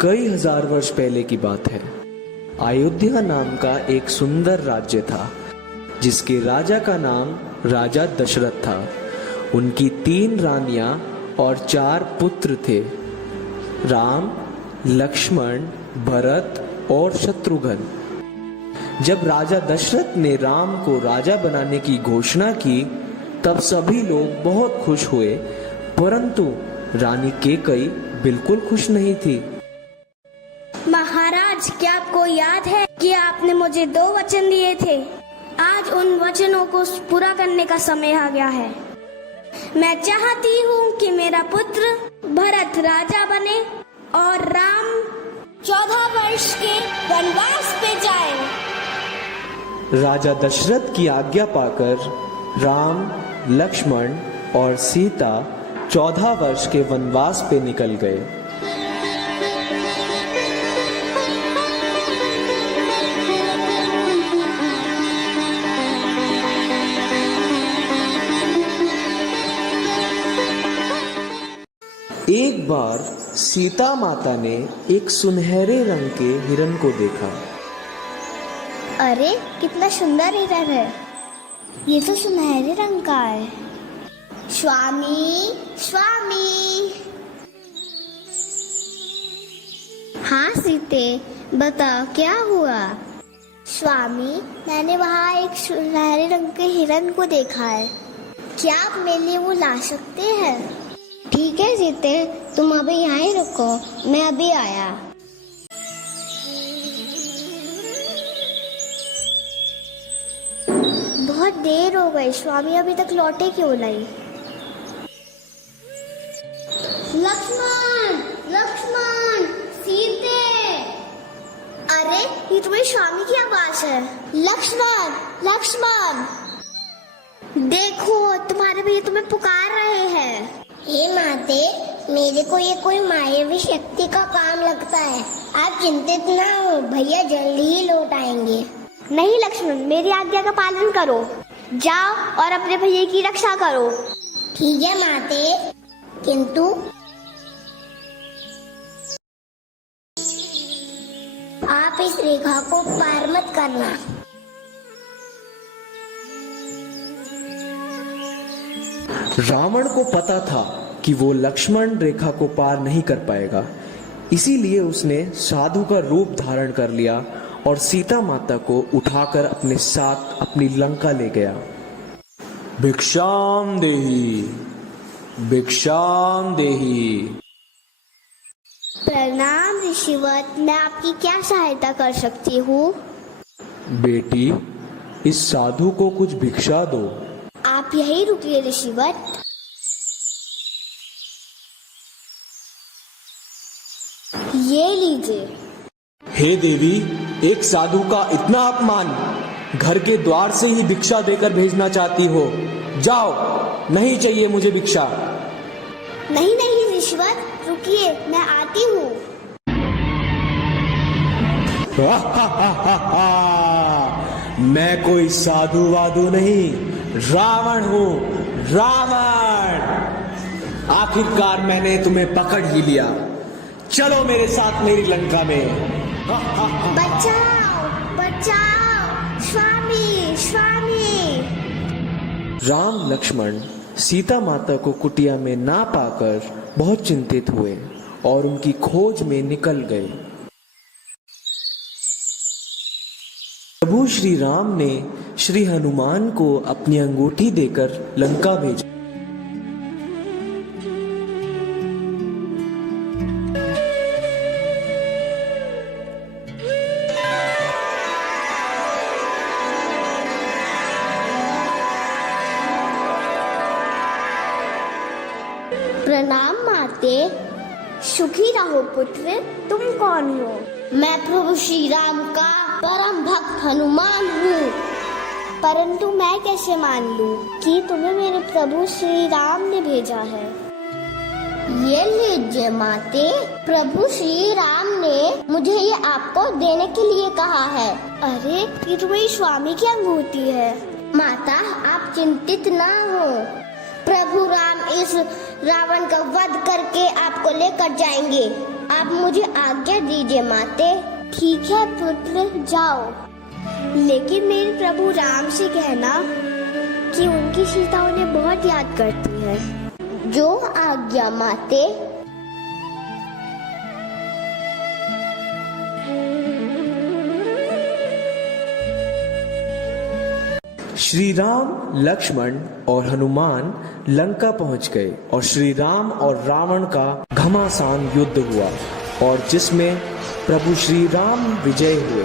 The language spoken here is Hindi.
कई हजार वर्ष पहले की बात है। अयोध्या नाम का एक सुंदर राज्य था जिसके राजा का नाम राजा दशरथ था। उनकी 3 रानियां और 4 पुत्र थे, राम, लक्ष्मण, भरत और शत्रुघ्न। जब राजा दशरथ ने राम को राजा बनाने की घोषणा की तब सभी लोग बहुत खुश हुए, परंतु रानी कैकेयी बिल्कुल खुश नहीं थी। महाराज, क्या आपको याद है कि आपने मुझे 2 वचन दिए थे? आज उन वचनों को पूरा करने का समय आ गया है। मैं चाहती हूँ कि मेरा पुत्र भरत राजा बने और राम 14 वर्ष के वनवास पे जाए। राजा दशरथ की आज्ञा पाकर राम, लक्ष्मण और सीता 14 वर्ष के वनवास पे निकल गए। एक बार सीता माता ने एक सुनहरे रंग के हिरण को देखा। अरे, कितना सुंदर हिरण है, ये तो सुनहरे रंग का है। स्वामी, स्वामी। हाँ सीते, बताओ क्या हुआ? स्वामी, मैंने वहाँ एक सुनहरे रंग के हिरण को देखा है, क्या आप मेरे लिए वो ला सकते हैं? ठीक है सीते, तुम अभी यहाँ ही रुको, मैं अभी आया। बहुत देर हो गई, स्वामी अभी तक लौटे क्यों नहीं? लक्ष्मण, लक्ष्मण, सीते। अरे, ये तुम्हारे स्वामी की आवाज है। लक्ष्मण, लक्ष्मण, देखो तुम्हारे भैया तुम्हें पुकार रहे हैं। हे माते, मेरे को ये कोई मायावी शक्ति का काम लगता है। आप चिंतित ना हो, भैया जल्दी ही लौट आएंगे। नहीं लक्ष्मण, मेरी आज्ञा का पालन करो, जाओ और अपने भैया की रक्षा करो। ठीक है माते, किंतु आप इस रेखा को पार मत करना। रावण को पता था कि वो लक्ष्मण रेखा को पार नहीं कर पाएगा, इसीलिए उसने साधु का रूप धारण कर लिया और सीता माता को उठाकर अपने साथ अपनी लंका ले गया। भिक्षाम देहि, भिक्षाम देहि। प्रणाम ऋषिवत, मैं आपकी क्या सहायता कर सकती हूँ? बेटी, इस साधु को कुछ भिक्षा दो। आप यही रुकिए ऋषिवत। ये लीजिए। हे देवी, एक साधु का इतना अपमान, घर के द्वार से ही भिक्षा देकर भेजना चाहती हो? जाओ, नहीं चाहिए मुझे भिक्षा। नहीं नहीं ऋषिवत, रुकिए, मैं आती हूँ। मैं कोई साधु वाधु नहीं, रावण हूँ, रावण। आखिरकार मैंने तुम्हें पकड़ ही लिया, चलो मेरे साथ मेरी लंका में। बचाओ, बचाओ, स्वामी, स्वामी। राम, लक्ष्मण सीता माता को कुटिया में ना पाकर बहुत चिंतित हुए और उनकी खोज में निकल गए। प्रभु श्री राम ने श्री हनुमान को अपनी अंगूठी देकर लंका भेजा। प्रणाम माते। सुखी रहो पुत्र, तुम कौन हो? मैं प्रभु श्री राम का परम भक्त हनुमान हूँ। परंतु मैं कैसे मान लूँ कि तुम्हें मेरे प्रभु श्री राम ने भेजा है? ये लीजिए माते, प्रभु श्री राम ने मुझे ये आपको देने के लिए कहा है। अरे, ये तुम्हारी स्वामी की अंगूठी है। माता, आप चिंतित ना हो, प्रभु राम इस रावण का वध करके आपको लेकर जाएंगे। आप मुझे आज्ञा दीजिए माते। ठीक है पुत्र, जाओ, लेकिन मेरे प्रभु राम से कहना कि उनकी सीता उन्हें बहुत याद करती है। जो आज्ञा माते। श्री राम, लक्ष्मण और हनुमान लंका पहुंच गए और श्री राम और रावण का घमासान युद्ध हुआ और जिसमें प्रभु श्री राम विजय हुए।